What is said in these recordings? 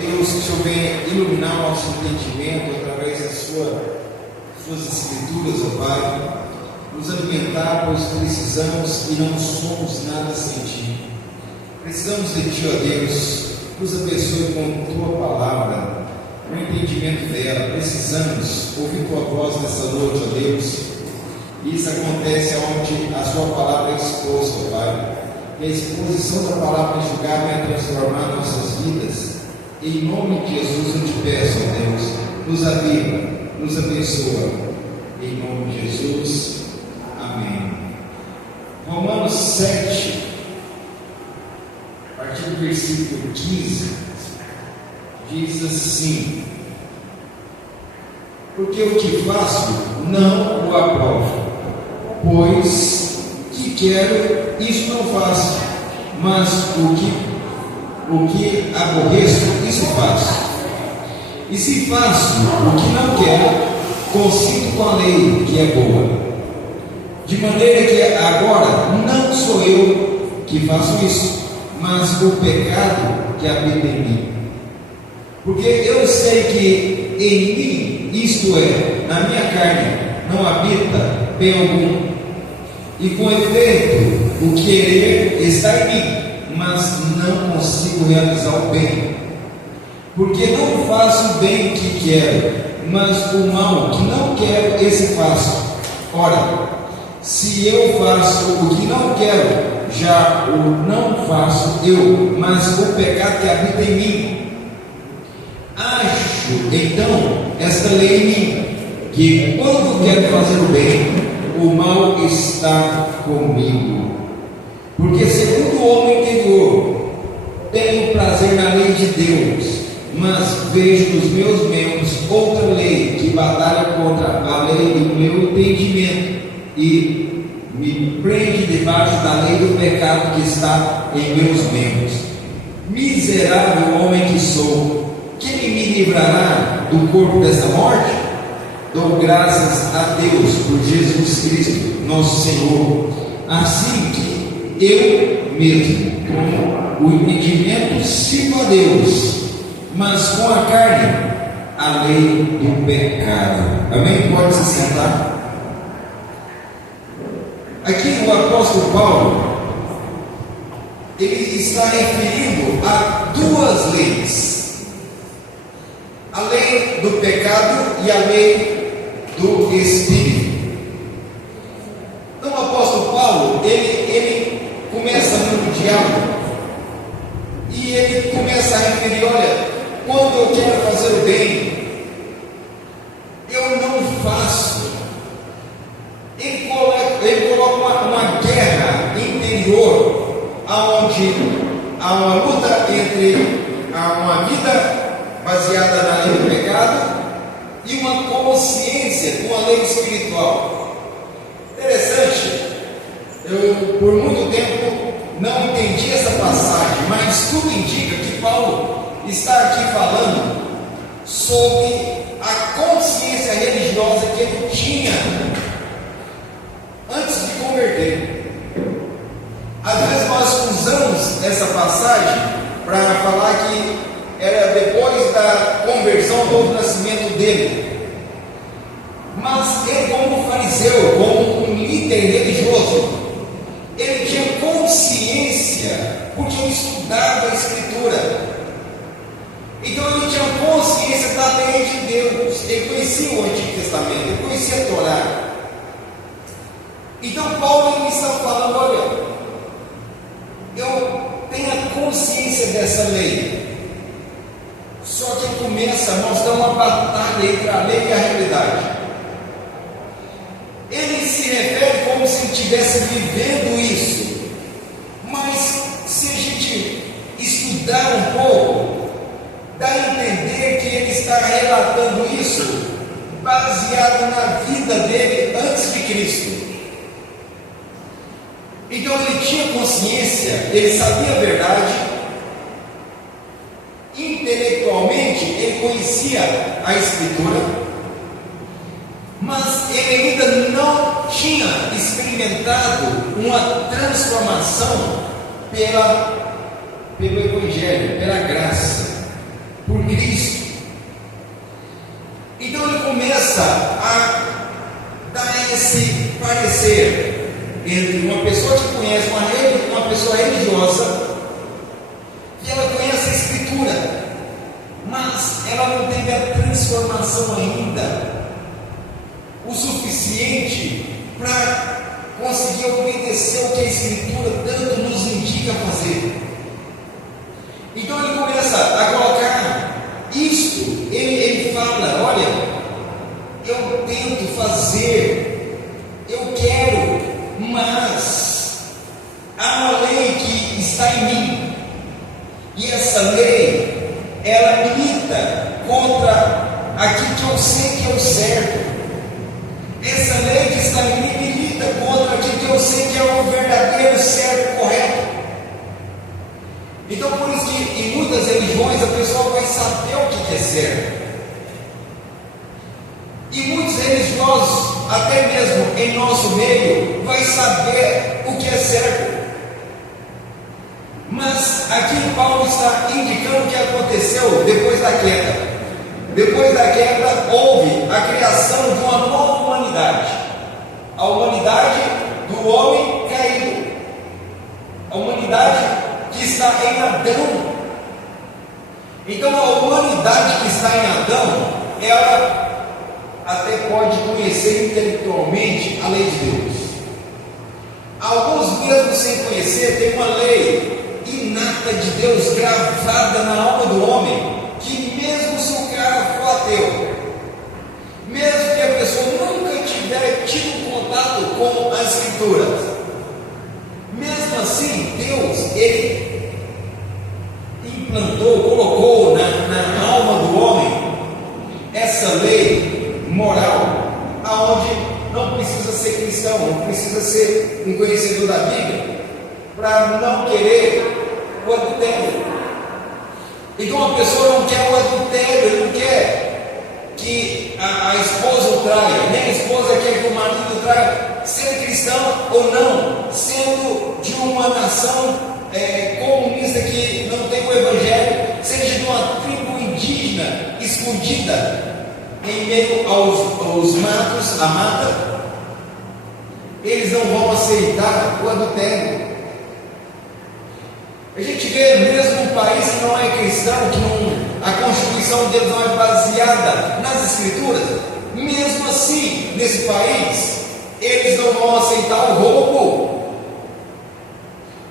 Deus, que o Senhor venha iluminar o nosso entendimento através das suas escrituras, ó Pai, nos alimentar, pois precisamos e não somos nada sem Ti. Precisamos de Ti, ó Deus, nos abençoe com Tua palavra, o entendimento dela. Precisamos ouvir Tua voz nessa noite, ó Deus. Isso acontece onde a Sua palavra é exposta, ó Pai. E a exposição da palavra julgar venha transformar nossas vidas. Em nome de Jesus eu te peço, ó Deus, nos aviva, nos abençoa. Em nome de Jesus, amém. Romanos 7, a partir do versículo 15, diz assim: porque o que faço não o aprovo, pois que quero, isso não faço, mas o que aborreço, isso faço. E se faço o que não quero, consinto com a lei que é boa. De maneira que agora não sou eu que faço isso, mas o pecado que habita em mim. Porque eu sei que em mim, isto é, na minha carne, não habita bem algum. E com efeito, o querer está em mim, mas não consigo realizar o bem. Porque não faço o bem que quero, mas o mal que não quero, esse faço. Ora, se eu faço o que não quero, já o não faço eu, mas o pecado que habita em mim. Acho, então, esta lei em mim, que quando quero fazer o bem, o mal está comigo. Porque segundo o homem interior, tenho prazer na lei de Deus, mas vejo nos meus membros outra lei que batalha contra a lei do meu entendimento e me prende debaixo da lei do pecado que está em meus membros. Miserável homem que sou, quem me livrará do corpo desta morte? Dou graças a Deus por Jesus Cristo, nosso Senhor. Assim que eu mesmo, com o entendimento, sirvo a Deus, mas com a carne, a lei do pecado. Amém? Pode se sentar. Aqui o apóstolo Paulo, ele está referindo a duas leis: a lei do pecado e a lei do Espírito. Então o apóstolo Paulo, ele começa no diálogo e ele começa a referir: olha, quando eu quero fazer o bem, eu não faço. Ele coloca uma guerra interior, onde há uma luta entre uma vida baseada na lei do pecado e uma consciência com a lei espiritual. Interessante, eu por muito tempo não entendi essa passagem, mas tudo indica que Paulo está aqui falando sobre a consciência religiosa que ele tinha antes de converter. Às vezes nós usamos essa passagem para falar que era depois da conversão, do nascimento dele. Mas ele, como fariseu, como um líder religioso, ele tinha consciência, porque ele estudava a Escritura. Então ele tinha consciência da lei de Deus. Ele conhecia o Antigo Testamento, ele conhecia a Torá. Então Paulo está falando: olha, eu tenho a consciência dessa lei. Só que ele começa a mostrar uma batalha entre a lei e a realidade. Ele se refere como se ele estivesse vivendo isso. Mas se a gente estudar um pouco, dá a entender que ele está relatando isso baseado na vida dele antes de Cristo. Então ele tinha consciência, ele sabia a verdade, intelectualmente ele conhecia a Escritura, mas ele ainda não tinha experimentado uma transformação pelo Evangelho, pela graça. por Cristo. Então ele começa a dar esse parecer entre uma pessoa que conhece uma pessoa religiosa, que ela conhece a Escritura, mas ela não teve a transformação ainda o suficiente para conseguir obedecer o que a Escritura tanto nos indica fazer. Então ele começa a colocar isto, ele fala: olha, eu tento fazer, eu quero, mas há uma lei que está em mim, e essa lei, ela milita contra aquilo que eu sei que é o certo. Essa lei que está em mim milita contra aquilo que eu sei que é o verdadeiro, certo, correto. Então, por isso que em muitas religiões a pessoa vai saber o que é certo. E muitos religiosos, até mesmo em nosso meio, vai saber o que é certo. Mas aqui Paulo está indicando o que aconteceu depois da queda. Depois da queda houve a criação de uma nova humanidade. A humanidade do homem caído. A humanidade que está em Adão. Então a humanidade que está em Adão, ela até pode conhecer intelectualmente a lei de Deus. Alguns mesmo sem conhecer, tem uma lei inata de Deus gravada na alma do homem, que mesmo se o cara for ateu, mesmo que a pessoa nunca tiver tido contato com as Escrituras, mesmo assim Deus, Ele implantou, colocou na alma do homem essa lei moral, aonde não precisa ser cristão, não precisa ser um conhecedor da Bíblia para não querer o adultério. Então a pessoa não quer o adultério, ele não quer que a esposa o traia, nem a esposa quer que o marido o traia, sendo cristão ou não, sendo de uma nação comunista que não tem o Evangelho, seja de uma tribo indígena escondida em meio aos matos, a mata, eles não vão aceitar o adultério. A gente vê mesmo um país que não é cristão, que a Constituição deles não é baseada nas Escrituras, mesmo assim, nesse país, eles não vão aceitar o roubo,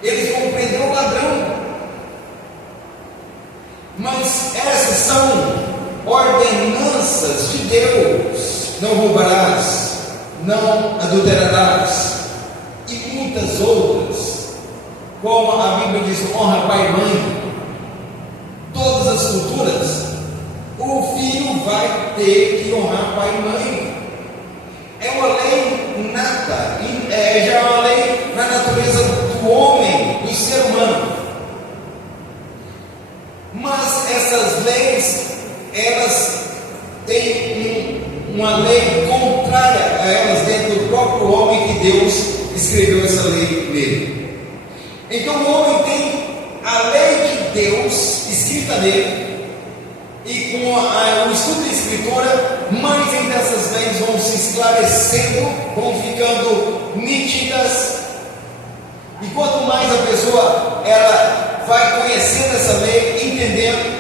eles vão prender o ladrão. Mas essas são ordenanças de Deus: não roubarás, não adulterarás, e muitas outras. Como a Bíblia diz, honra pai e mãe. Todas as culturas, o filho vai ter que honrar pai e mãe. É uma lei nata, já é uma lei na natureza do homem, do ser humano. Mas essas leis, elas têm uma lei contrária a elas dentro do próprio homem, que Deus escreveu essa lei nele. Então o homem tem a lei de Deus escrita nele, e com o estudo da Escritura, mais ainda essas leis vão se esclarecendo, vão ficando nítidas, e quanto mais a pessoa ela vai conhecendo essa lei, entendendo,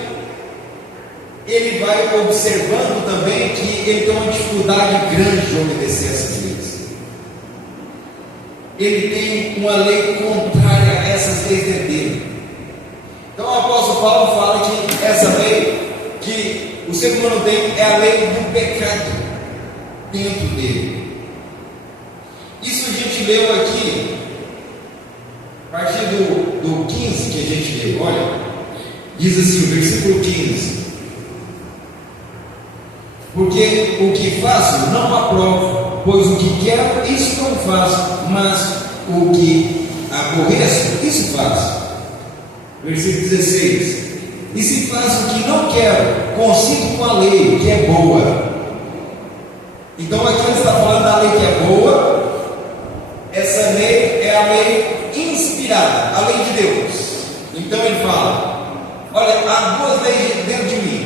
ele vai observando também que ele tem uma dificuldade grande de obedecer essas leis. Ele tem uma lei contrária a essas leis dele. Então o apóstolo Paulo fala que essa lei que o ser humano tem é a lei do pecado dentro dele. Isso a gente leu aqui, a partir do 15 que a gente leu. Olha, diz assim o versículo 15: porque o que faço não aprovo, pois o que quero, isso não faço, mas o que aborreço, isso faço. Versículo 16: e se faço o que não quero, consinto com a lei que é boa. Então aqui ele está falando da lei que é boa. Essa lei é a lei inspirada, a lei de Deus. Então ele fala: olha, há duas leis dentro de mim.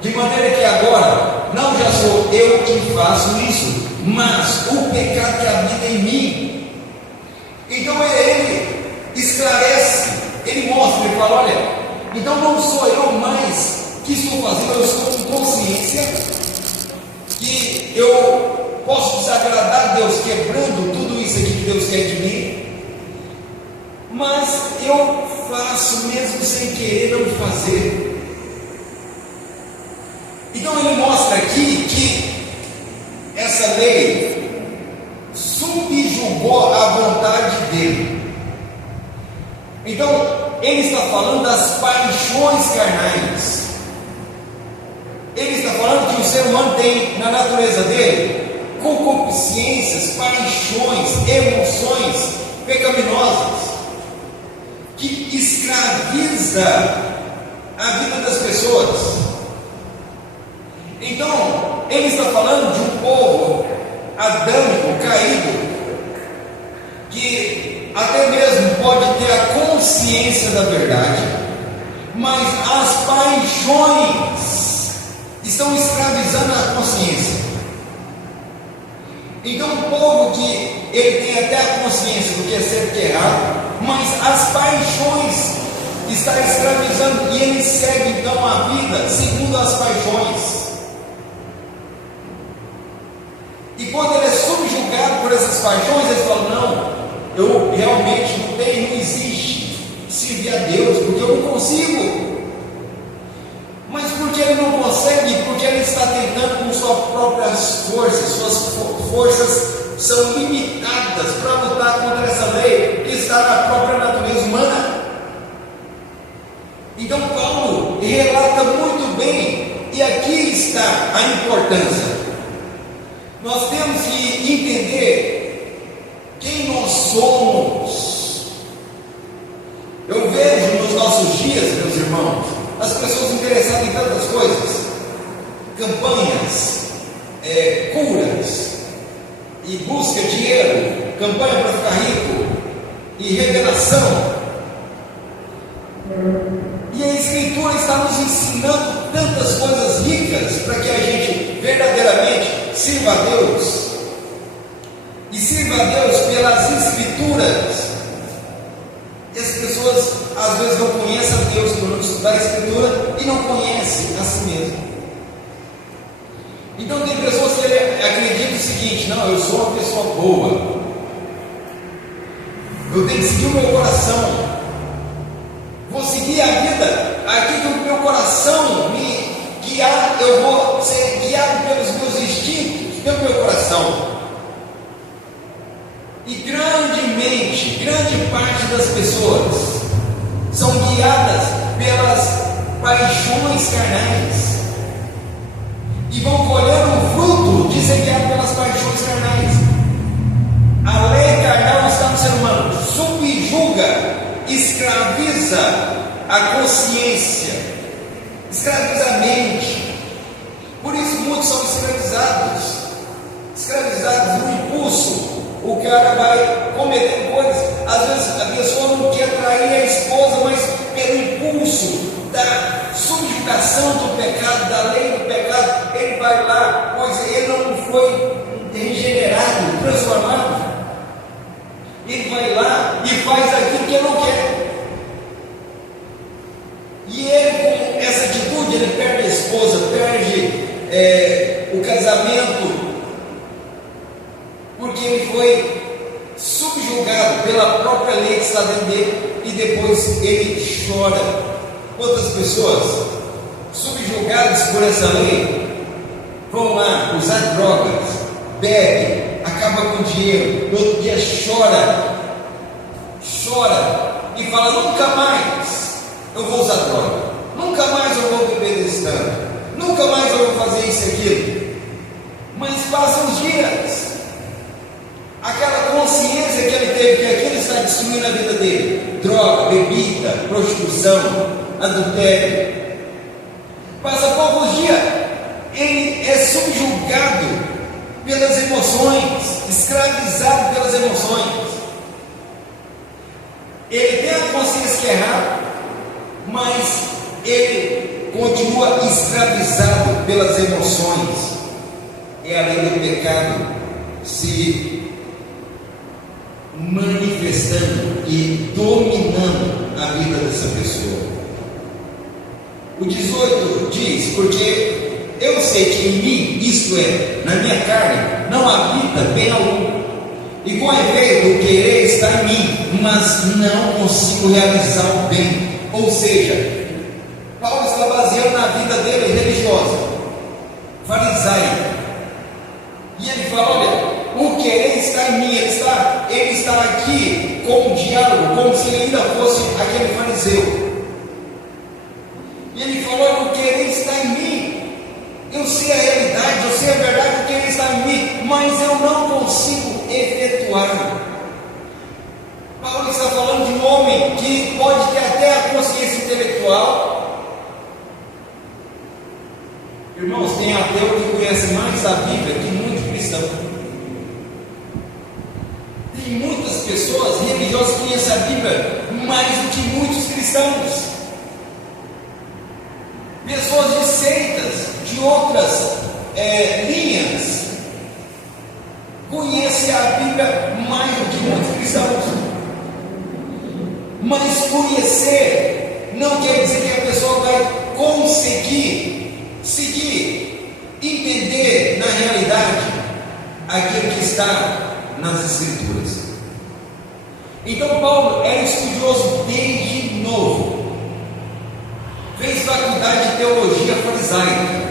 de maneira que agora não já sou eu que faço isso, mas o pecado que habita em mim. Então ele esclarece, ele mostra, ele fala: olha, então não sou eu mais que estou fazendo, eu estou com consciência que eu posso desagradar a Deus quebrando tudo isso aqui que Deus quer de mim, mas eu faço mesmo sem querer não fazer. Então ele mostra aqui que essa lei subjugou a vontade dele. Então ele está falando das paixões carnais. Ele está falando que o ser humano tem na natureza dele concupiscências, paixões, emoções pecaminosas que escraviza a vida das pessoas. Então, ele está falando de um povo adâmico, caído, que até mesmo pode ter a consciência da verdade, mas as paixões estão escravizando a consciência. Então, um povo que ele tem até a consciência do que é certo e errado, mas as paixões estão escravizando, e ele segue então a vida segundo as paixões. E quando ele é subjugado por essas paixões, ele fala: não, eu realmente não existe servir a Deus, porque eu não consigo. Mas porque ele não consegue? Porque ele está tentando com suas próprias forças. Suas forças são limitadas para lutar contra essa lei que está na própria natureza humana. Então Paulo relata muito bem, e aqui está a importância. Nós temos que entender quem nós somos. Eu vejo nos nossos dias, meus irmãos, as pessoas interessadas em tantas coisas, campanhas, curas, e busca dinheiro, campanha para ficar rico, e revelação. E a Escritura está nos ensinando tantas coisas ricas para que a gente verdadeiramente sirva a Deus, e sirva a Deus pelas Escrituras. E as pessoas às vezes não conhecem a Deus por não estudar a Escritura e não conhecem a si mesmo. Então tem pessoas que acreditam o seguinte: não, eu sou uma pessoa boa, eu tenho que seguir o meu coração, vou seguir a vida, aqui que o meu coração me guiar, eu vou ser guiado pelos meus instintos, pelo meu coração. E grande parte das pessoas são guiadas pelas paixões carnais, e vão colher o fruto de ser guiado pelas paixões carnais. A lei carnal está no ser humano, subjuga, escraviza a consciência, escraviza a mente. Por isso muitos são escravizados no impulso. O cara vai cometer coisas, às vezes a pessoa não quer trair a esposa, mas pelo impulso da subjugação do pecado, da lei do pecado, ele vai lá, pois ele não foi regenerado, transformado, ele vai lá e faz aquilo que ele não quer. E ele, com essa atitude, ele perde a esposa, perde o casamento, porque ele foi subjugado pela própria lei que está dentro dele, e depois ele chora. Outras pessoas, subjugadas por essa lei, vão lá usar drogas, bebe, acaba com dinheiro, no outro dia chora e fala: nunca mais eu vou usar droga, nunca mais eu vou beber desse tanto, nunca mais eu vou fazer isso e aquilo. Mas passam os dias, aquela consciência que ele teve que aquilo está destruindo a vida dele, droga, bebida, prostituição, adultério, passa poucos dias, ele é subjugado pelas emoções, escravizado pelas emoções. Ele tem a consciência que é errado, mas ele continua escravizado pelas emoções. É a lei do pecado se manifestando e dominando a vida dessa pessoa. O 18 diz: porque eu sei que em mim, isto é, na minha carne, não habita bem algum, e com efeito o querer está em mim, mas não consigo realizar o bem. Ou seja, Paulo está baseando na vida dele religiosa, farisaica, e ele fala: olha, o querer está em mim. Ele está aqui com um diálogo, como se ele ainda fosse aquele fariseu. E ele falou: olha, o querer está em mim. Eu sei a realidade, eu sei a verdade, o querer está em mim, mas eu não consigo efetuar. Paulo está falando de um homem que pode ter até a consciência intelectual. Irmãos, tem ateu que conhece mais a Bíblia que muito cristão. Tem muitas pessoas religiosas que conhecem a Bíblia mais do que muitos cristãos. Pessoas de seitas, de outras linhas, conhecem a Bíblia mais do que muitos cristãos. Mas conhecer não quer dizer que a pessoa vai conseguir seguir, entender na realidade aquilo que está nas Escrituras. Então Paulo é estudioso desde novo, fez faculdade de teologia farisaica,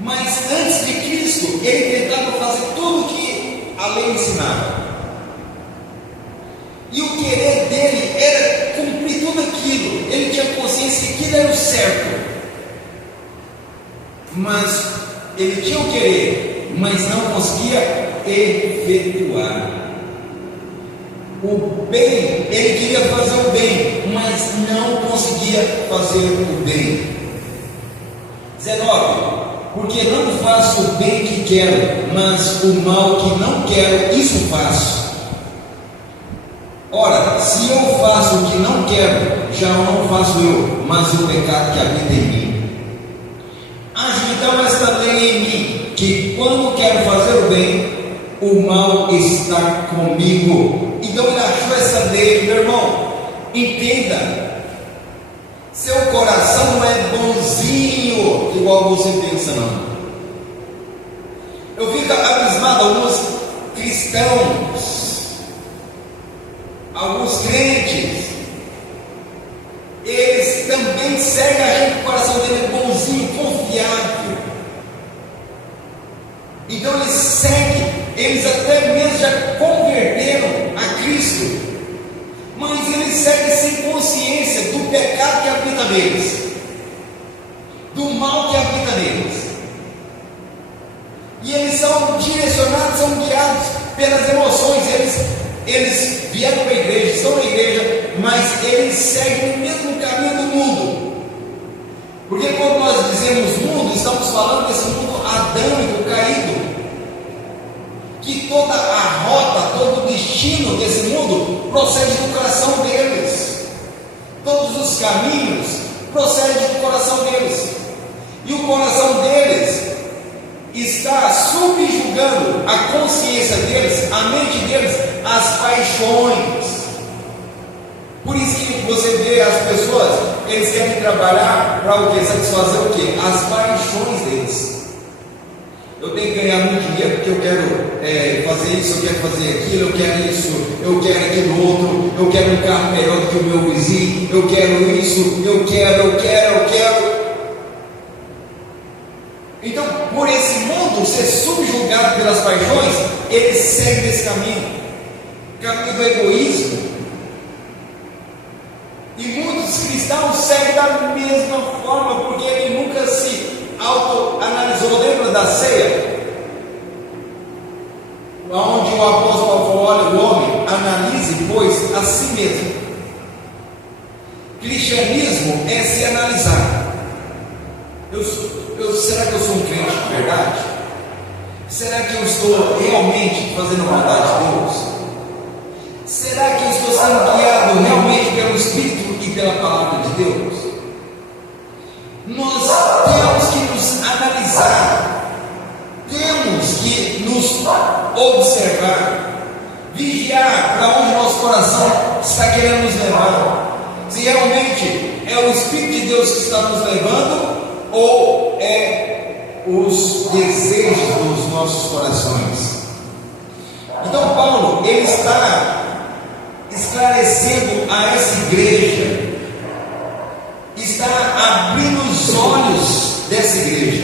mas antes de Cristo ele tentava fazer tudo o que a lei ensinava, e o querer dele era cumprir tudo aquilo. Ele tinha consciência que aquilo era o certo, mas ele tinha o querer, mas não conseguia efetuar o bem. Ele queria fazer o bem, mas não conseguia fazer o bem. 19: porque não faço o bem que quero, mas o mal que não quero, isso faço. Ora, se eu faço o que não quero, já não faço eu, mas o pecado que habita em mim. Age então esta lei em mim, que quando quero fazer o bem, o mal está comigo. Então ele achou essa lei. Meu irmão, entenda, seu coração não é bonzinho igual você pensa, não. Eu fico abismado, alguns cristãos, alguns crentes, eles também seguem a gente, o coração dele é bonzinho, confiável. Então eles seguem, eles até mesmo já converteram a Cristo, mas eles seguem sem consciência do pecado que habita neles, do mal que habita neles, e eles são direcionados, são guiados pelas emoções. Eles vieram para a igreja, estão na igreja, mas eles seguem o mesmo caminho do mundo. Porque quando nós dizemos mundo, estamos falando desse mundo adâmico, caído, que toda a rota, todo o destino desse mundo procede do coração deles. Todos os caminhos procedem do coração deles, e o coração deles está subjugando a consciência deles, a mente deles, as paixões. Por isso que você vê as pessoas, eles querem trabalhar para o quê? Satisfazer o quê? As paixões deles. Eu tenho que ganhar muito dinheiro porque eu quero fazer isso, eu quero fazer aquilo, eu quero isso, eu quero aquilo outro, eu quero um carro melhor do que o meu vizinho, eu quero isso, eu quero. Então, por esse mundo ser subjugado pelas paixões, ele segue esse caminho do egoísmo. E muitos cristãos seguem da mesma forma, porque ele nunca se autoanalisou. Lembra da ceia? Onde o apóstolo falou: olha, o homem analise, pois, a si mesmo. Cristianismo é se analisar. Será que eu sou um crente de verdade? Será que eu estou realmente fazendo a vontade de Deus? Será que eu estou sendo guiado realmente pelo Espírito e pela palavra de Deus? nos analisar, temos que nos observar, vigiar para onde nosso coração está querendo nos levar. Se realmente é o Espírito de Deus que está nos levando, ou é os desejos dos nossos corações. Então Paulo, ele está esclarecendo a essa igreja, está abrindo os olhos dessa igreja,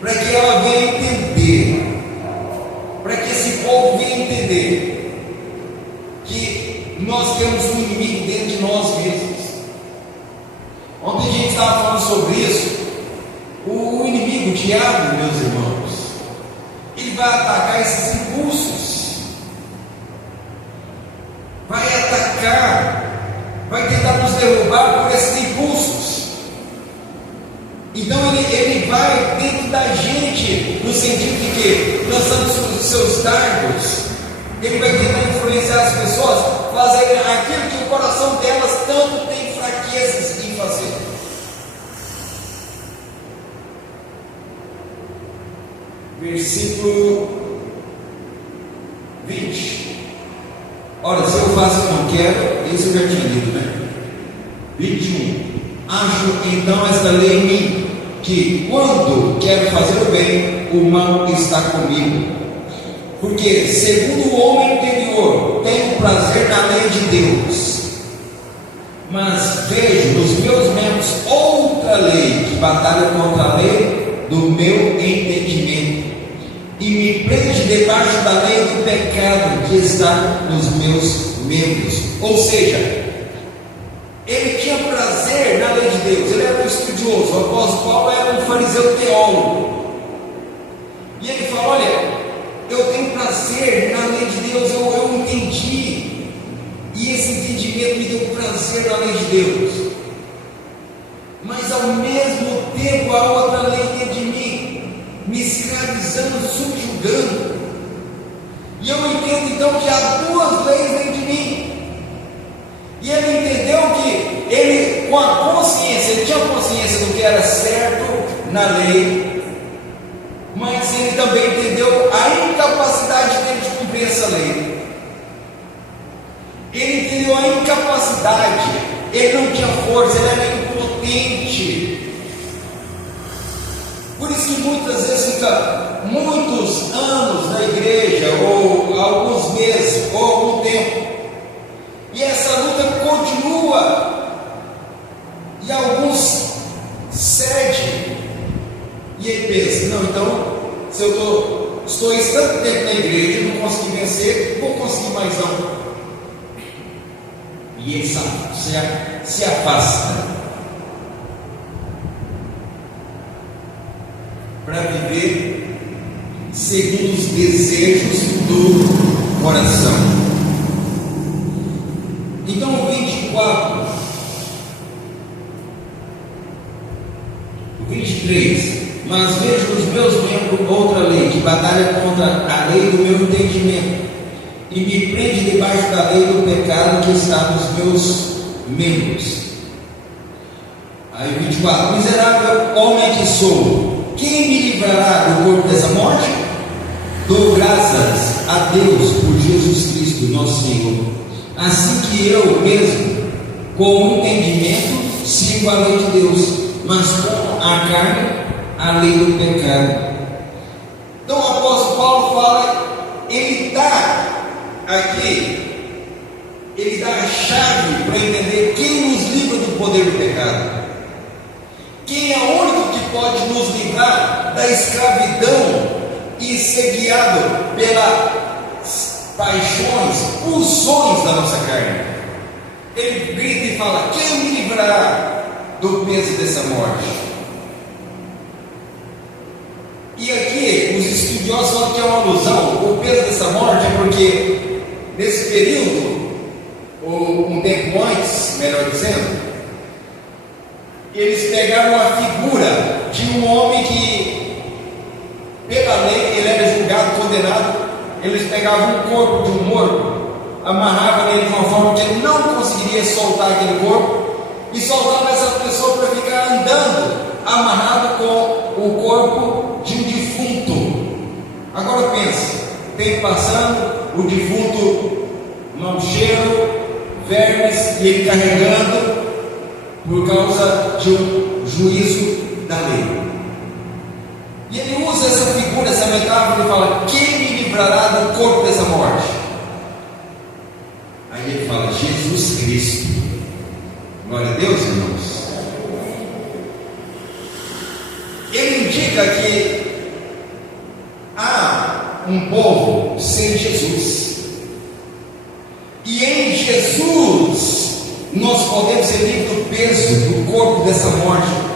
para que ela venha entender, para que esse povo venha entender que nós temos um inimigo dentro de nós mesmos. Ontem a gente estava falando sobre isso. O inimigo, o diabo, meus irmãos, ele vai atacar esses impulsos, vai atacar, vai tentar nos derrubar por esses impulsos. Então ele vai dentro da gente, no sentido de que, lançando os seus dardos, ele vai tentar influenciar as pessoas, fazerem aquilo que o coração delas tanto tem fraquezas em fazer. Versículo 20. Ora, se eu faço o que não quero, esse eu já tinha lido, né? 21. Acho então esta lei em mim, que quando quero fazer o bem, o mal está comigo. Porque, segundo o homem interior, tenho prazer na lei de Deus, mas vejo nos meus membros outra lei que batalha contra a lei do meu entendimento, e me prende debaixo da lei do pecado que está nos meus membros. Ou seja, ele tinha prazer na lei de Deus, ele era um estudioso. O apóstolo Paulo era um fariseu teólogo, e ele fala: olha, eu tenho prazer na lei de Deus, eu entendi, e esse entendimento me deu prazer na lei de Deus, mas ao mesmo tempo a outra lei dentro de mim, me escravizando, subjugando. E eu entendo então que há duas leis dentro de mim. E ele entendeu que ele, com a consciência, ele tinha consciência do que era certo na lei, mas ele também entendeu a incapacidade dele de cumprir essa lei. Ele entendeu a incapacidade, ele não tinha força, ele era impotente. Por isso que muitas vezes fica muitos anos na igreja, ou alguns meses, ou algum tempo, e essa luta continua, e alguns cedem, e ele pensa: não, então, se eu estou esse tanto tempo na igreja, não consegui vencer, vou conseguir mais não. E ele se afasta para viver segundo os desejos do coração. Então, o 24, o 23: mas vejo nos meus membros outra lei que batalha contra a lei do meu entendimento, e me prende debaixo da lei do pecado que está nos meus membros. Aí o 24: miserável homem que sou, quem me livrará do corpo dessa morte? Dou graças a Deus por Jesus Cristo, nosso Senhor. Assim que eu mesmo, com entendimento, sigo a lei de Deus, mas com a carne, a lei do pecado. Então o apóstolo Paulo fala, ele dá aqui, ele dá a chave para entender quem nos livra do poder do pecado. Quem é o único que pode nos livrar da escravidão e ser guiado pelas paixões, pulsões da nossa carne? Ele grita e fala: quem me livrará do peso dessa morte? E aqui os estudiosos falam que é uma alusão. O peso dessa morte é porque nesse período, ou um tempo antes, melhor dizendo, eles pegaram uma figura de um homem que, pela lei, ele era julgado, condenado. Eles pegavam o corpo de um morto, amarravam ele de uma forma que ele não conseguiria soltar aquele corpo, e soltavam essa pessoa para ficar andando, amarrado com o corpo de um defunto. Agora pensa, tempo passando, o defunto, mau cheiro, vermes, e ele carregando por causa de um juízo da lei. E ele usa essa figura, essa metáfora, e fala: quem me livrará do corpo dessa morte? Aí ele fala: Jesus Cristo. Glória a Deus, irmãos. Ele indica que há um povo sem Jesus, e em Jesus nós podemos ser livres do peso do corpo dessa morte.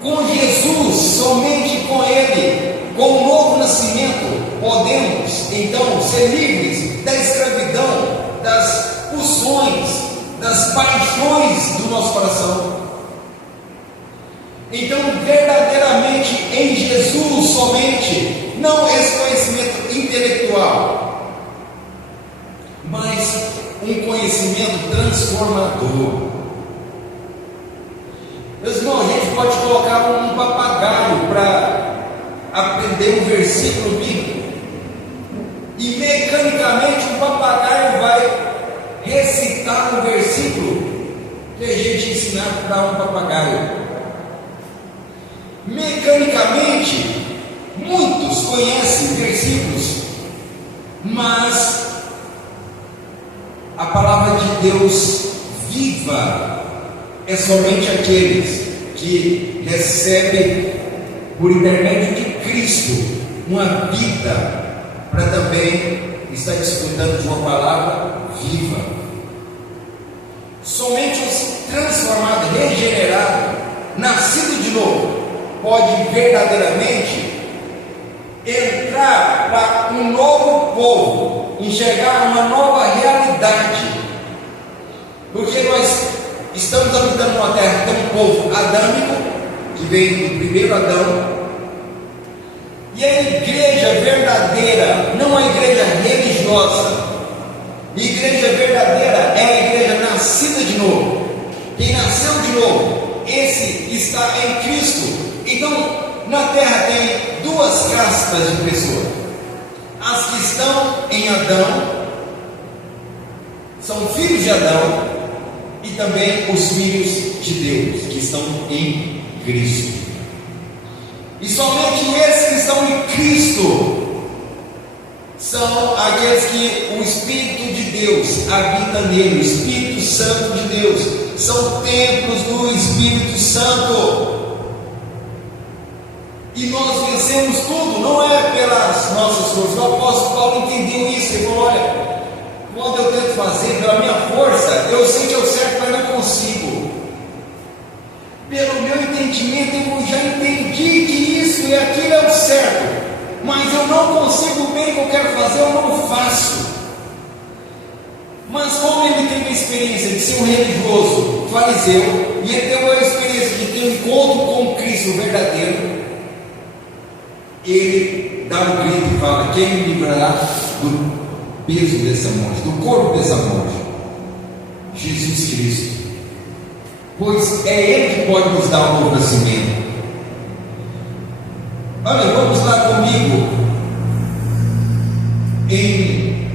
Com Jesus, somente com Ele, com o novo nascimento, podemos então ser livres da escravidão, das pulsões, das paixões do nosso coração. Então, verdadeiramente em Jesus somente, não esse conhecimento intelectual, mas um conhecimento transformador. Meus irmãos, a gente pode colocar um papagaio para aprender um versículo bíblico, e mecanicamente o papagaio vai recitar um versículo que a gente ensinar para um papagaio. Mecanicamente, muitos conhecem versículos, mas a palavra de Deus viva é somente aqueles que recebem por intermédio de Cristo uma vida para também estar desfrutando de uma palavra viva. Somente os transformados, regenerados, nascidos de novo, pode verdadeiramente entrar para um novo povo, enxergar uma nova realidade, porque nós estamos habitando uma terra que tem um povo adâmico, que veio do primeiro Adão, e a igreja verdadeira, não a igreja religiosa, a igreja verdadeira é a igreja nascida de novo. Quem nasceu de novo, esse está em Cristo. Então, na terra tem duas castas de pessoas: as que estão em Adão, são filhos de Adão, e também os filhos de Deus, que estão em Cristo. E somente esses que estão em Cristo são aqueles que o Espírito de Deus habita nele, o Espírito Santo de Deus, são templos do Espírito Santo. E nós vencemos tudo, não é pelas nossas forças. O apóstolo Paulo entendeu isso. Ele falou: olha, quando eu tento fazer pela minha força, eu sei que eu certo, mas não consigo. Pelo meu entendimento, eu já entendi que isso e aquilo é o certo, mas eu não consigo bem o que eu quero fazer, eu não faço. Mas como ele teve a experiência de ser um religioso fariseu, e ele teve a experiência de ter um encontro com Cristo verdadeiro, ele dá um grito e fala: quem me livrará do peso dessa morte, do corpo dessa morte? Jesus Cristo. Pois é Ele que pode nos dar um novo nascimento. Olha, vamos lá comigo em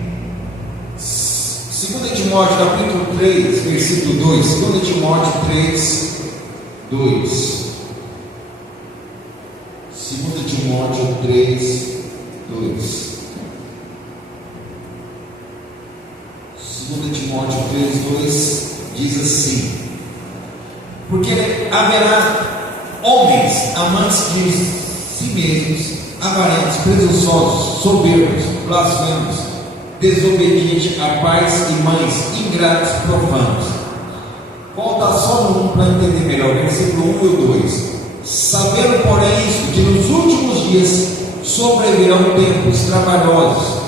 2 Timóteo capítulo 3, versículo 2. 2 Timóteo 3, 2. 2 Timóteo 3, 2. 2 Timóteo 3, 2 diz assim: porque haverá homens amantes de si mesmos, avarentos, presunçosos, soberbos, blasfemos, desobedientes a pais e mães, ingratos, profanos. Volta só no 1 para entender melhor, versículo 1 e 2. Sabendo, porém, isto, que nos últimos dias sobrevirão tempos trabalhosos,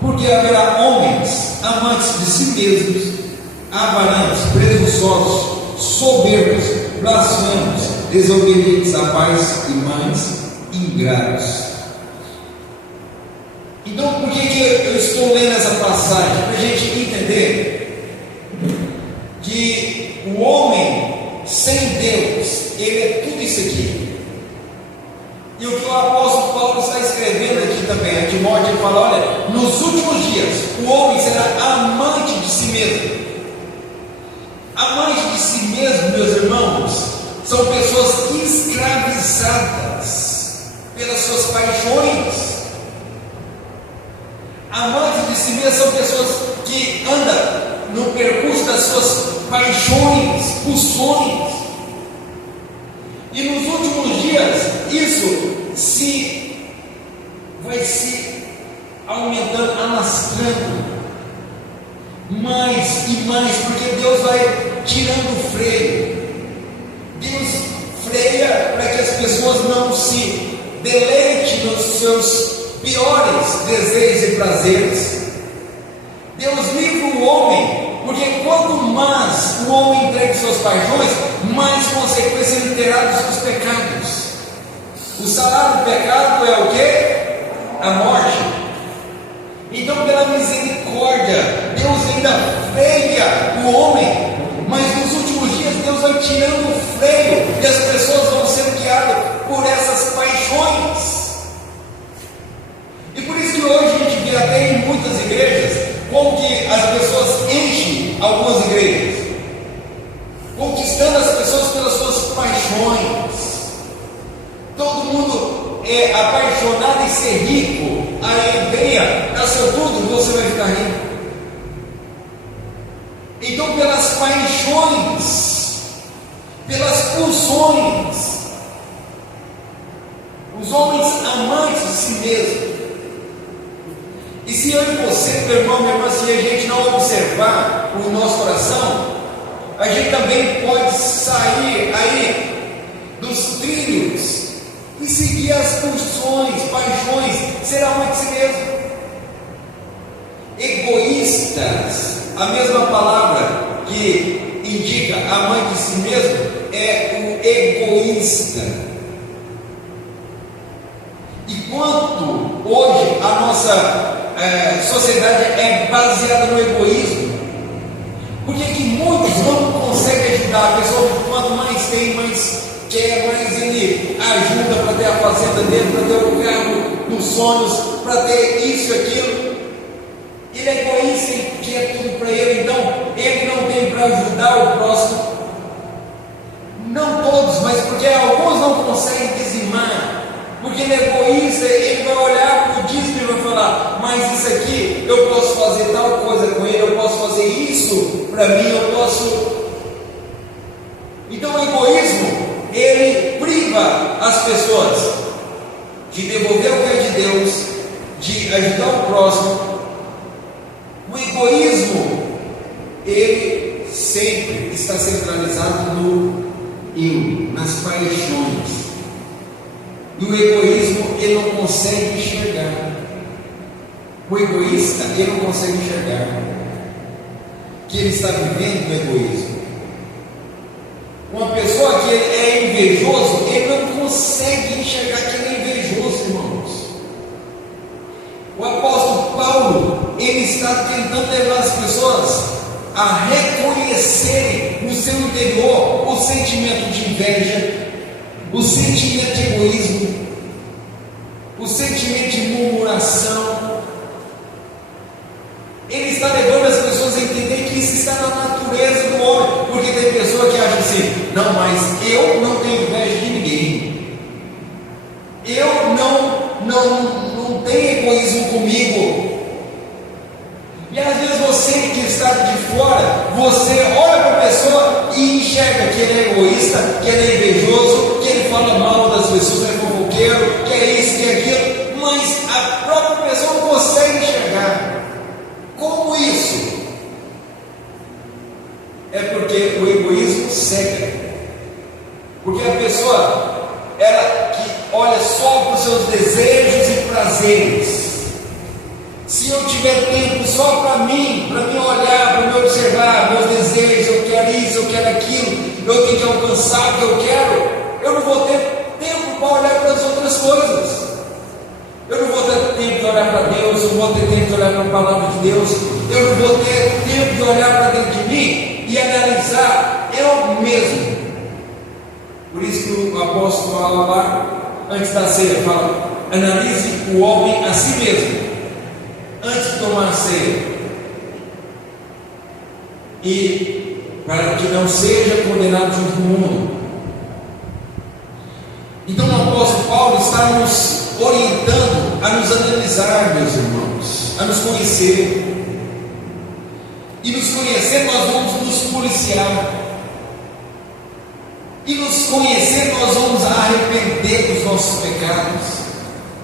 porque haverá homens amantes de si mesmos, avarentos, presunçosos, soberbos, blasfemos, desobedientes a pais e mães, ingratos. Então, por que eu estou lendo essa passagem? Para a gente entender que o homem sem Deus, ele é tudo isso aqui. E o que o apóstolo Paulo está escrevendo aqui também, a Timóteo, ele fala: olha, nos últimos dias, o homem será amante de si mesmo. Amante de si mesmo, meus irmãos, são pessoas escravizadas pelas suas paixões. Amantes de si mesmo são pessoas que andam no percurso das suas paixões, pulsões. E nos últimos dias, isso vai se aumentando, alastrando mais e mais, porque Deus vai tirando o freio. Deus freia para que as pessoas não se deleitem nos seus piores desejos e prazeres. Deus livra o homem, porque quanto mais o homem entrega suas paixões, mais consequências ele terá dos seus pecados. O salário do pecado é o quê? A morte. Então, pela misericórdia, Deus ainda freia o homem, mas nos últimos dias Deus vai tirando o freio e as pessoas vão sendo guiadas por essas paixões. E por isso que hoje a gente vê até em muitas igrejas como que as pessoas enchem algumas igrejas, conquistando as pessoas pelas suas paixões. Todo mundo é apaixonado em ser rico. Aí venha, dá seu tudo, você vai ficar rico. Então, pelas paixões, pelas pulsões, os homens amantes de si mesmos. E se eu e você, meu irmão, minha irmã, se a gente não observar o nosso coração, a gente também pode sair aí dos trilhos e seguir as pulsões, paixões, ser amante de si mesmo. Egoístas, a mesma palavra que indica amante de si mesmo é o egoísta. E quanto hoje a nossa sociedade é baseada no egoísmo, porque que muitos não conseguem ajudar a pessoa, quanto mais tem, mais quer, mais ele ajuda para ter a fazenda dele, para ter o carro dos sonhos, para ter isso e aquilo. Ele é egoísta e quer tudo para ele, então ele não tem para ajudar o próximo. Não todos, mas porque alguns não conseguem dizimar. Porque ele é egoísta, ele vai olhar para o dízimo e vai falar: mas isso aqui, eu posso fazer tal coisa com ele, eu posso fazer isso para mim, eu posso. Então o egoísmo, ele priva as pessoas de devolver o que é de Deus, de ajudar o próximo. O egoísmo, ele sempre está centralizado no eu, nas paixões. E o egoísmo, ele não consegue enxergar. O egoísta, ele não consegue enxergar que ele está vivendo no egoísmo. Uma pessoa que é invejoso, ele não consegue enxergar que ele é invejoso, irmãos. O apóstolo Paulo, ele está tentando levar as pessoas a reconhecerem no seu interior o sentimento de inveja, o sentimento de egoísmo, o sentimento de murmuração. Ele está levando as pessoas a entender que isso está na natureza do homem, porque tem pessoa que acha assim: não, mas eu não tenho inveja de ninguém, eu não tenho egoísmo comigo. E às vezes você que está de fora, você olha para a pessoa e enxerga que ele é egoísta, que ele é invejoso, que ele fala mal das pessoas, que é fofoqueiro, que é isso, que é aquilo, mas a própria pessoa não consegue enxergar. Como isso? É porque o egoísmo cega. Porque a pessoa, ela que olha só para os seus desejos e prazeres. Se eu tiver tempo só para mim olhar, para me observar, meus desejos, eu quero isso, eu quero aquilo, eu tenho que alcançar o que eu quero, eu não vou ter tempo para olhar para as outras coisas. Eu não vou ter tempo de olhar para Deus, eu não vou ter tempo de olhar para a palavra de Deus, eu não vou ter tempo de olhar para dentro de mim e analisar eu mesmo. Por Por isso que o apóstolo fala lá, antes da ceia, fala: analise o homem a si mesmo, antes de tomar a ceia, e para que não seja condenado junto com o mundo. Então o apóstolo Paulo está nos orientando a nos analisar, meus irmãos, a nos conhecer. E nos conhecer, nós vamos nos policiar. E nos conhecer, nós vamos arrepender dos nossos pecados,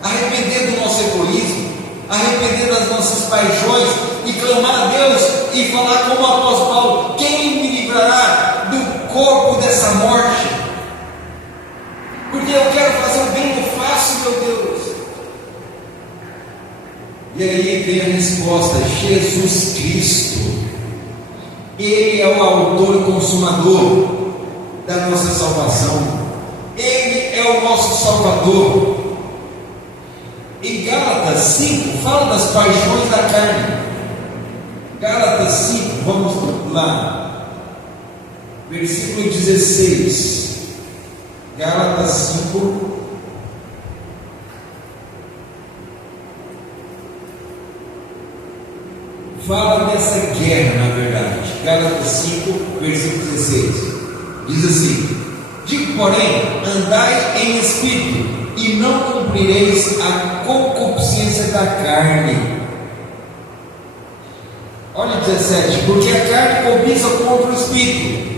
arrepender do nosso egoísmo, arrepender das nossas paixões e clamar a Deus e falar como o apóstolo Paulo: quem me livrará do corpo dessa morte? Porque eu quero fazer o bem, eu faço, meu Deus. E aí vem a resposta: Jesus Cristo. Ele é o autor e consumador da nossa salvação. Ele é o nosso Salvador. Em Gálatas 5 fala das paixões da carne. Gálatas 5, vamos lá, versículo 16. Gálatas 5, fala dessa guerra, na verdade. Gálatas 5, versículo 16, diz assim: digo, porém, andai em espírito, e não cumprireis a concupiscência da carne. Olha 17: porque a carne cobiça contra o espírito,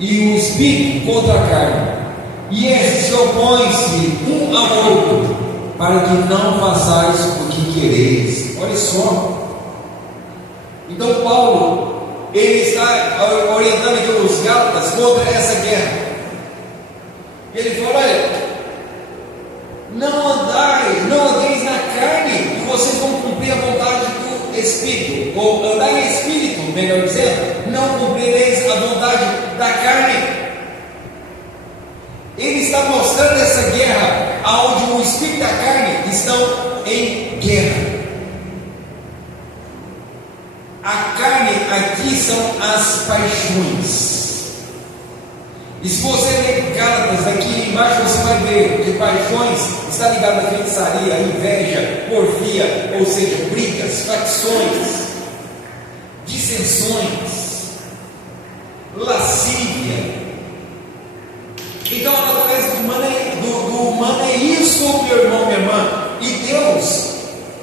e o espírito contra a carne, e esses se opõem-se um ao outro, para que não façais o que quereis. Olha só. Então Paulo, ele está orientando aqui os Gálatas contra essa guerra. Ele fala: olha, não andeis na carne, e vocês vão cumprir a vontade do Espírito, ou andar em Espírito, melhor dizendo, não cumprireis a vontade da carne. Ele está mostrando essa guerra, onde o Espírito e a carne estão em guerra. A carne aqui são as paixões. E se você ler Gálatas, aqui embaixo você vai ver que paixões está ligado à feitiçaria, inveja, porfia, ou seja, brigas, facções, dissensões, lascívia. Então a natureza do humano é isso, meu irmão, minha irmã. E Deus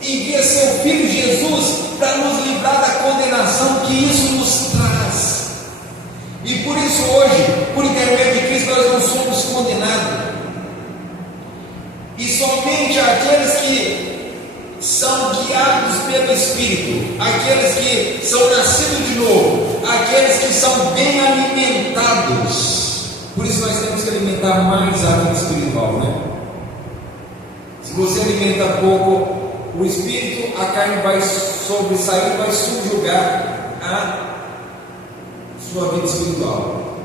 envia seu Filho Jesus para nos livrar da condenação que isso nos traz. E por isso hoje, por intermédio de Cristo, nós não somos condenados. E somente aqueles que são guiados pelo Espírito, aqueles que são nascidos de novo, aqueles que são bem alimentados. Por isso nós temos que alimentar mais a vida espiritual, né? Se você alimenta pouco o Espírito, a carne vai sobressair, vai subjugar a sua vida espiritual.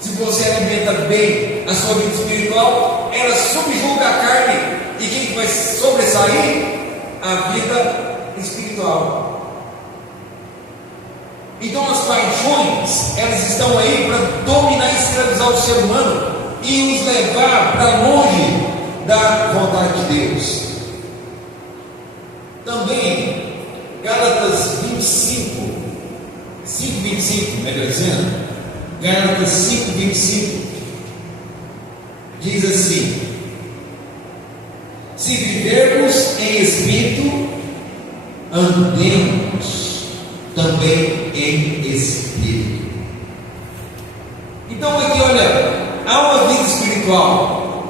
Se você alimenta bem a sua vida espiritual, ela subjuga a carne. E quem vai sobressair? A vida espiritual. Então as paixões, elas estão aí para dominar e escravizar o ser humano e os levar para longe da vontade de Deus. Também Gálatas 5:25, melhor dizendo, Gálatas 5:25 diz assim: se vivermos em espírito, andemos também em espírito. Então aqui, olha, há uma vida espiritual,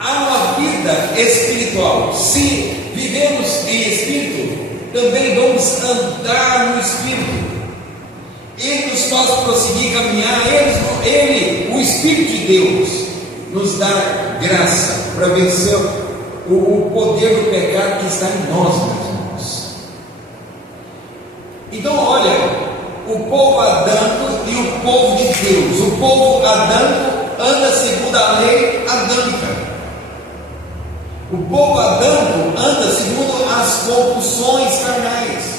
há uma vida espiritual. Se vivemos em espírito, também vamos andar no espírito. Ele nos faz prosseguir, caminhar. Ele, o Espírito de Deus, nos dá graça para vencer o poder do pecado que está em nós, meus irmãos. Então, olha, o povo adâmico e o povo de Deus. O povo adâmico anda segundo a lei adâmica. O povo adâmico anda segundo as compulsões carnais.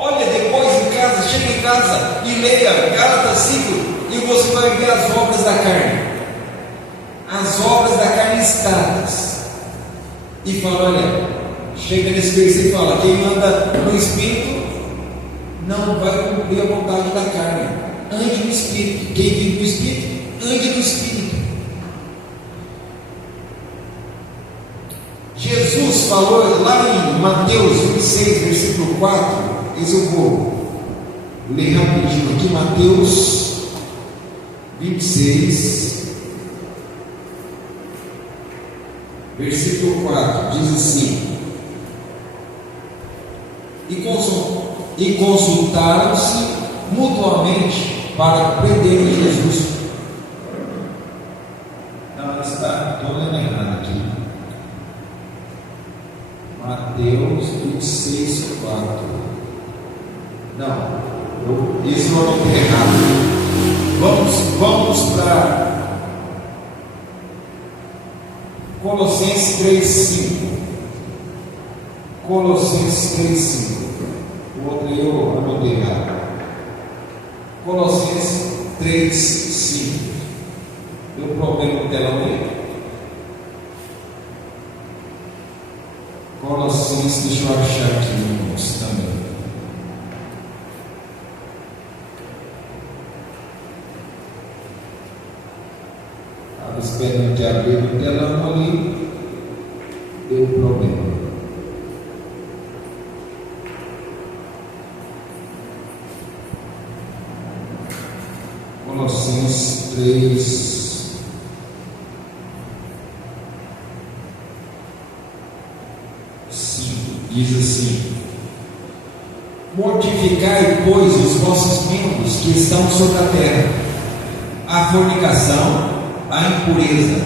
Olha, depois em casa, chega em casa e leia Gálatas 5, e você vai ver as obras da carne. As obras da carne listadas. E fala, olha, chega nesse versículo e fala, quem anda no Espírito não vai cumprir a vontade da carne. Ande no Espírito. Quem vive no Espírito, ande no Espírito. Jesus falou lá em Mateus 26, versículo 4. Esse eu vou ler rapidinho aqui. Mateus 26, versículo 4, diz assim: e consultaram-se mutuamente para prenderem Jesus. Não, estou lendo errado aqui. Mateus 26, 4. Não, isso eu anotei errado. Vamos para Colossenses 3, 5. Colossenses 3, 5. O outro eu anotei errado. Colossenses 3, 5. Deu problema no telão dele? Colossenses, deixa eu achar aqui irmãos, também. Estava esperando que abrir o telão ali, deu problema. Colossenses 3. Diz assim: mortificai, pois, os vossos membros que estão sobre a terra, a fornicação, a impureza,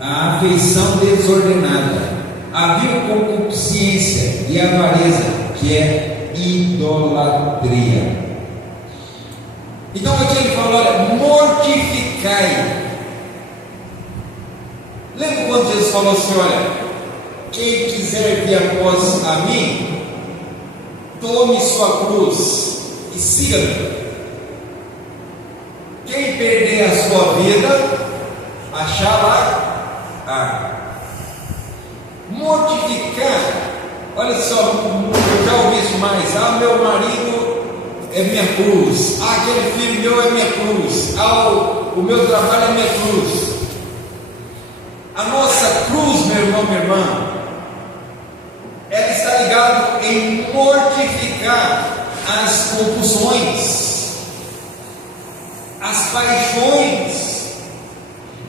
a afeição desordenada, a vil concupiscência e a avareza, que é idolatria. Então aqui ele fala, olha, mortificai. Lembra quando Jesus falou assim, olha, quem quiser vir após a mim, tome sua cruz e siga-me. Quem perder a sua vida, achará. Mortificar. Olha só, eu já ouvi isso mais. Meu marido é minha cruz. Aquele filho meu é minha cruz. O meu trabalho é minha cruz. A nossa cruz, meu irmão, minha irmã, ela está ligada em mortificar as compulsões, as paixões.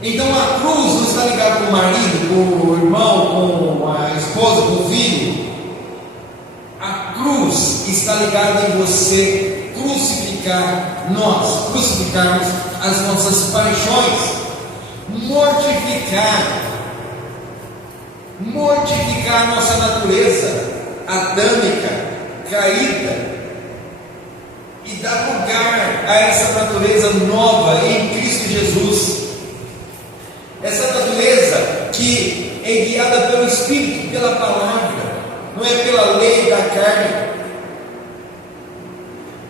Então a cruz não está ligada com o marido, com o irmão, com a esposa, com o filho. A cruz está ligada em você crucificar, nós crucificarmos as nossas paixões, mortificar a nossa natureza adâmica, caída, e dar lugar a essa natureza nova em Cristo Jesus. Essa natureza que é guiada pelo Espírito, pela palavra, não é pela lei da carne.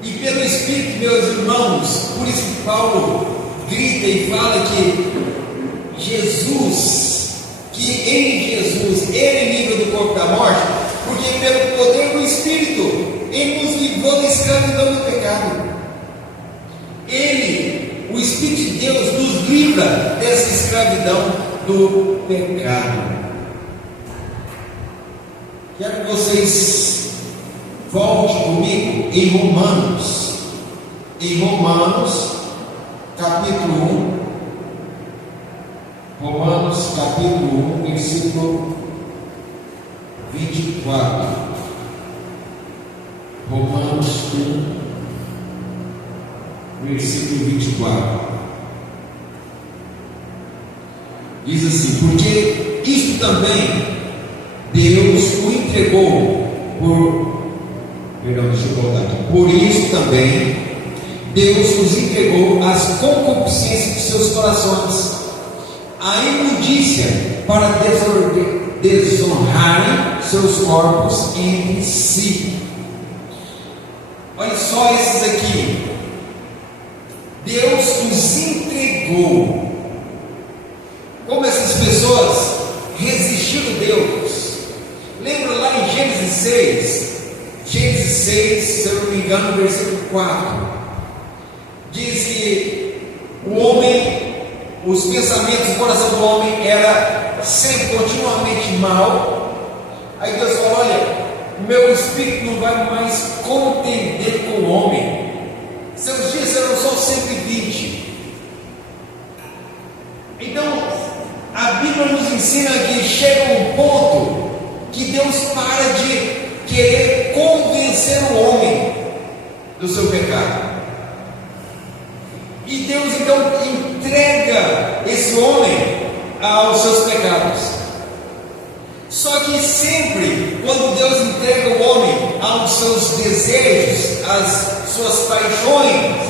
E pelo Espírito, meus irmãos, por isso que Paulo grita e fala que Jesus, que em Jesus Ele livra do corpo da morte, porque pelo poder do Espírito Ele nos livrou da escravidão do pecado. Ele, o Espírito de Deus, nos livra dessa escravidão do pecado. Quero que vocês voltem comigo em Romanos capítulo 1. Romanos capítulo 1, versículo 24. Romanos 1, versículo 24. Diz assim: porque isto também Deus o entregou deixa eu voltar aqui. Por isso também Deus os entregou às concupiscências de seus corações, a imundícia, para desonrarem seus corpos entre si. Olha só esses aqui. Deus os entregou. Como essas pessoas resistiram a Deus. Lembra lá em Gênesis 6? Gênesis 6, se eu não me engano, versículo 4. Diz que o homem, os pensamentos do coração do homem era sempre continuamente mal. Aí Deus falou: olha, meu espírito não vai mais contender com o homem. Seus dias serão só 120. Então, a Bíblia nos ensina que chega um ponto que Deus para de querer convencer o homem do seu pecado. E Deus então entrega esse homem aos seus pecados. Só que sempre, quando Deus entrega o homem aos seus desejos, às suas paixões,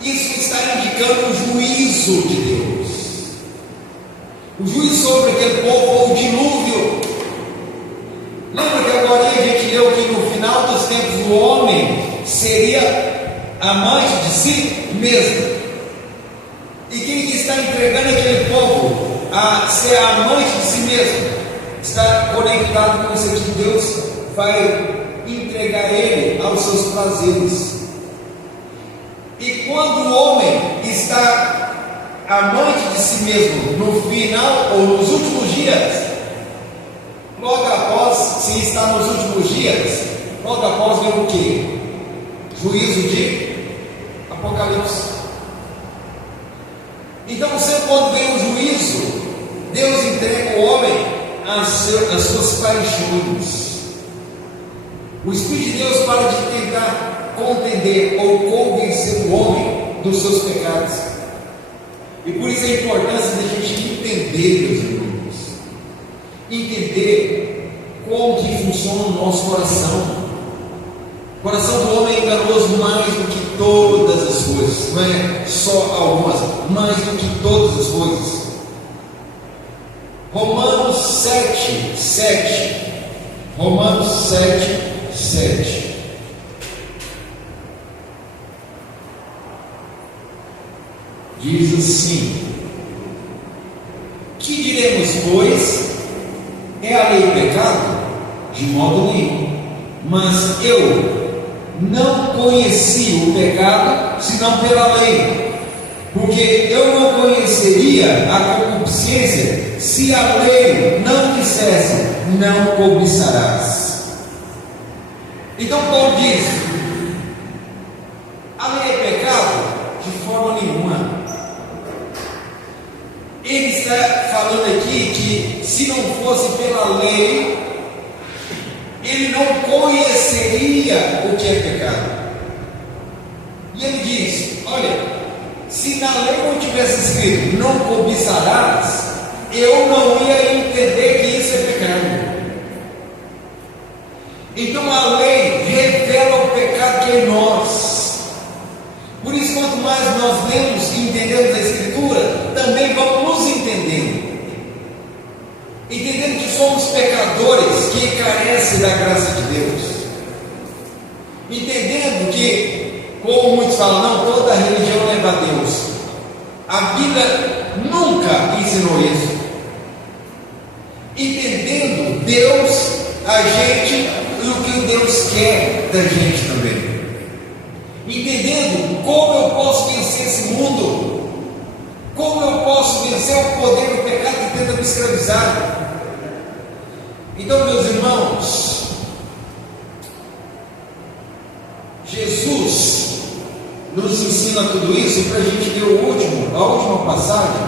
isso está indicando o juízo de Deus. O juízo sobre aquele povo, ou o dilúvio. Lembra que agora a gente leu que no final dos tempos o homem seria amante de si mesmo. E quem está entregando aquele povo a ser amante de si mesmo está conectado com isso aqui. Deus vai entregar ele aos seus prazeres. E quando o homem está amante de si mesmo no final ou nos últimos dias, logo após, se está nos últimos dias, logo após vem o que? Juízo de Apocalipse. Então, sempre quando vem o juízo, Deus entrega o homem às suas paixões. O Espírito de Deus para de tentar contender ou convencer o homem dos seus pecados. E por isso a importância da gente entender, meus irmãos, entender como que funciona o nosso coração. O coração do homem é enganoso mais do que todas as coisas, não é só algumas, mais do que todas as coisas. Romanos 7:7. Romanos 7:7. Diz assim: que diremos, pois? É a lei pecado? De modo nenhum. Mas eu não conheci o pecado senão pela lei, porque eu não conheceria a concupiscência se a lei não dissesse: não cobiçarás. Então Paulo diz: a lei é pecado? De forma nenhuma. Ele está falando aqui que se não fosse pela lei, ele não conheceria o que é pecado. E ele diz: olha, se na lei não tivesse escrito não cobiçarás, eu não ia entender que isso é pecado. Então a lei revela o pecado que é em nós. Por isso, quanto mais nós lemos e entendemos a Escritura, também vamos nos entendendo, entendendo que somos pecadores que carecem da graça de Deus, entendendo que, como muitos falam, não, toda religião leva a Deus. A Bíblia nunca ensinou isso. Entendendo Deus, a gente, e o que Deus quer da gente também. Entendendo como eu posso vencer esse mundo, como eu posso vencer o poder do pecado que tenta me escravizar. Então, meus irmãos, Jesus nos ensina tudo isso. E para a gente ler a última passagem,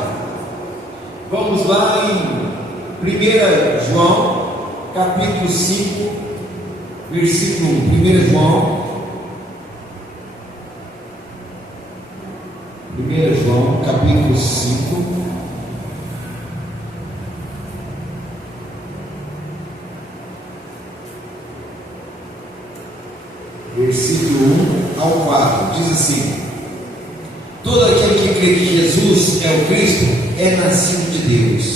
vamos lá em 1 João, capítulo 5, versículo 1. 1 João, capítulo 5, versículo 1 ao 4, diz assim: todo aquele que crê que Jesus é o Cristo é nascido de Deus,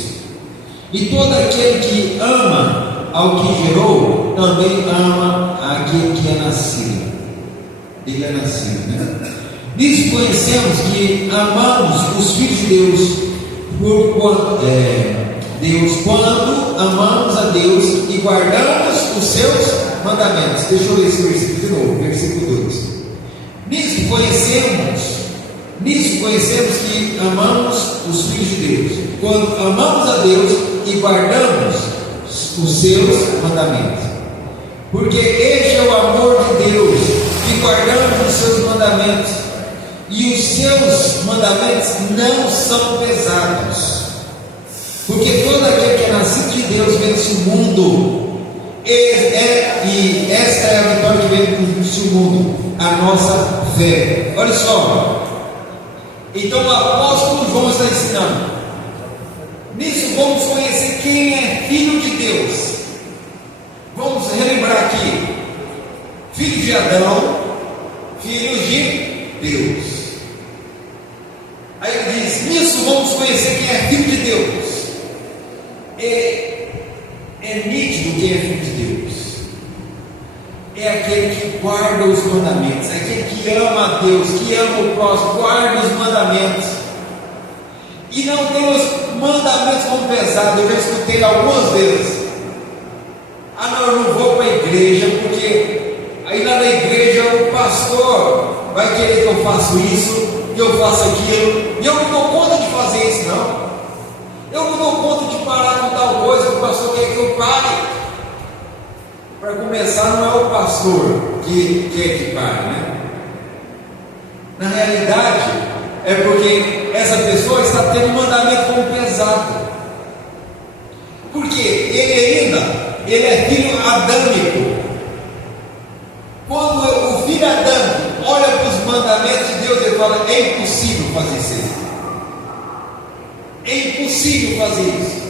e todo aquele que ama ao que gerou também ama aquele que é nascido. Ele é nascido, né? Nisso conhecemos que amamos os filhos de Deus quando amamos a Deus e guardamos os seus mandamentos. Deixa eu ler esse versículo de novo, versículo 2. Nisso conhecemos que amamos os filhos de Deus quando amamos a Deus e guardamos os seus mandamentos. Porque este é o amor de Deus, que guardamos os seus mandamentos, e os seus mandamentos não são pesados. Porque todo aquele que é nascido de Deus vence o mundo, e esta é a vitória que vence o mundo, a nossa fé. Olha só, então o apóstolo João está ensinando. Nisso vamos conhecer quem é filho de Deus. Vamos relembrar aqui: filho de Adão, filho de Deus. Aí ele diz: nisso vamos conhecer quem é filho de Deus. É nítido quem é filho de Deus. É aquele que guarda os mandamentos, é aquele que ama a Deus, que ama o próximo, guarda os mandamentos. E não tem os mandamentos como pesados. Eu já escutei algumas vezes: ah, não, eu não vou para a igreja, porque aí lá na igreja o pastor vai querer que eu faça isso, que eu faça aquilo, e eu não dou conta de fazer isso, não. Eu não dou conta de parar com tal coisa que o pastor quer que eu pare. Para começar, não é o pastor que quer que pare, né? Na realidade, é porque essa pessoa está tendo um mandamento como pesado. Porque ele é filho adâmico. Quando o filho adâmico olha para os mandamentos de Deus, ele fala: é impossível fazer isso. É impossível fazer isso.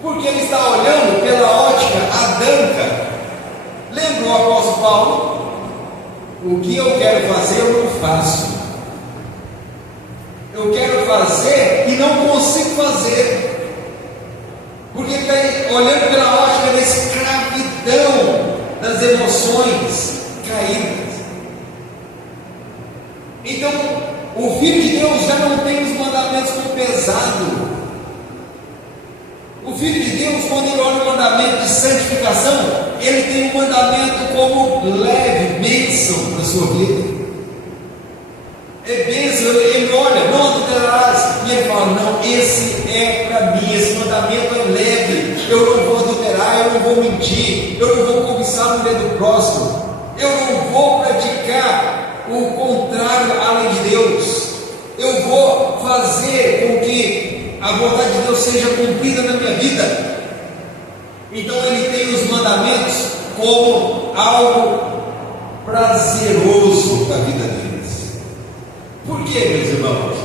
Porque ele está olhando pela ótica adâmica. Lembra o apóstolo Paulo? O que eu quero fazer, eu não faço. Eu quero fazer e não consigo fazer. Porque ele está olhando pela ótica da escravidão das emoções caídas. Então, o Filho de Deus já não tem os mandamentos como pesado. O Filho de Deus, quando ele olha o mandamento de santificação, ele tem um mandamento como leve, bênção na sua vida. É bênção, ele olha: não adulterarás, e ele fala: não, esse é para mim, esse mandamento é leve. Eu não vou adulterar, eu não vou mentir, eu não vou cobiçar a mulher do próximo, eu não vou praticar o contrário à lei de Deus, eu vou fazer com que a vontade de Deus seja cumprida na minha vida. Então ele tem os mandamentos como algo prazeroso da vida deles. Por quê, meus irmãos?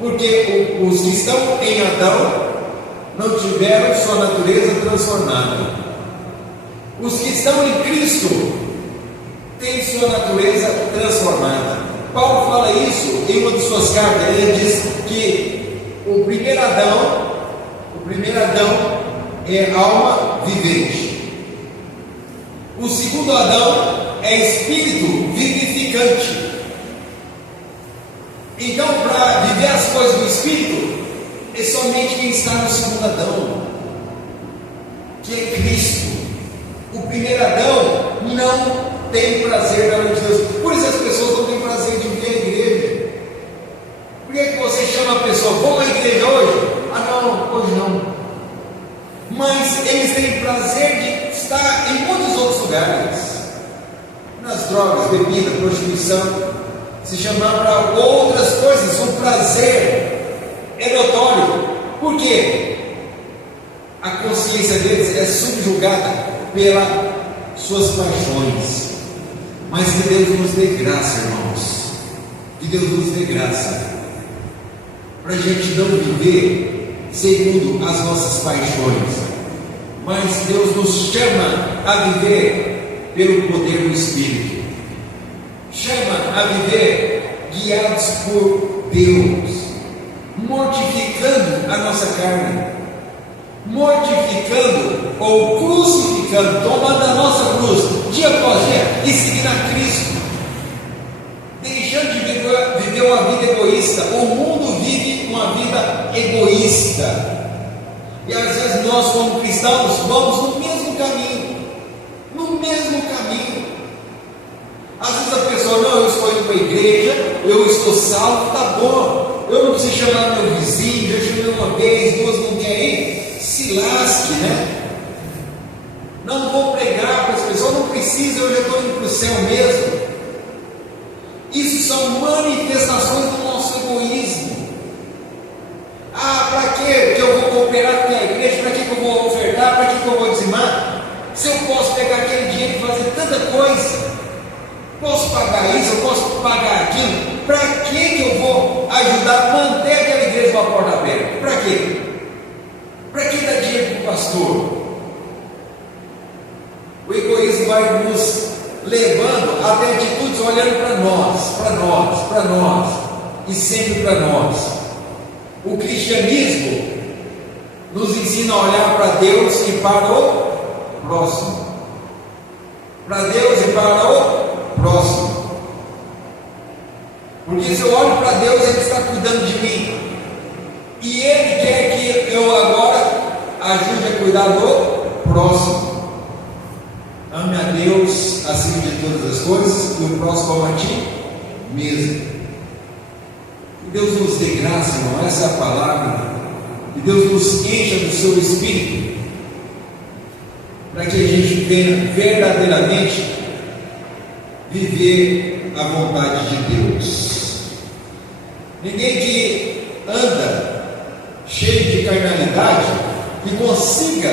Porque os que estão em Adão não tiveram sua natureza transformada. Os que estão em Cristo têm sua natureza transformada. Paulo fala isso em uma de suas cartas. Ele diz que o primeiro Adão é alma vivente. O segundo Adão é espírito vivificante. Então, para viver as coisas do espírito, é somente quem está no segundo Adão, que é Cristo. O primeiro Adão não tem prazer na lei de Deus. Por isso as pessoas não têm prazer de vir à igreja. Por que você chama a pessoa: vamos à igreja hoje? Ah, não, hoje não. Mas eles têm prazer de estar em muitos outros lugares, nas drogas, bebida, prostituição. Se chamar para outras coisas, o prazer é notório. Por quê? A consciência deles é subjugada pelas suas paixões. Mas que Deus nos dê graça, irmãos. Que Deus nos dê graça, para a gente não viver segundo as nossas paixões, mas Deus nos chama a viver pelo poder do Espírito. Chama a viver guiados por Deus, mortificando a nossa carne, mortificando ou crucificando, tomando a nossa cruz dia após dia e seguindo a Cristo, deixando de viveu uma vida egoísta. O mundo vive uma vida egoísta. E às vezes nós, como cristãos, vamos no mesmo caminho. No mesmo caminho. Às vezes a pessoa, não, eu estou indo para a igreja, eu estou salvo, tá bom. Eu não preciso chamar meu vizinho, já chamei uma vez, duas, não quer ir. Se lasque, né? Não vou pregar para as pessoas, não precisa, eu já estou indo para o céu mesmo. Isso são manifestações do nosso egoísmo. Ah, para que eu vou cooperar com a igreja? Para que eu vou ofertar? Para que eu vou dizimar? Se eu posso pegar aquele dinheiro e fazer tanta coisa, posso pagar isso, eu posso pagar aquilo, para que eu vou ajudar a manter aquela igreja com a porta aberta? Para quê? Para que dar dinheiro para o pastor? O egoísmo vai nos levando até atitudes olhando para nós, e sempre para nós. O cristianismo nos ensina a olhar para Deus e para o próximo. Para Deus e para o próximo. Porque se eu olho para Deus, Ele está cuidando de mim. E Ele quer que eu agora ajude a cuidar do próximo. Ame a Deus acima de todas as coisas e o próximo ama a ti mesmo. Que Deus nos dê graça, irmão, essa é a palavra. Que Deus nos encha do seu Espírito, para que a gente venha verdadeiramente viver a vontade de Deus. Ninguém que anda cheio de carnalidade, que consiga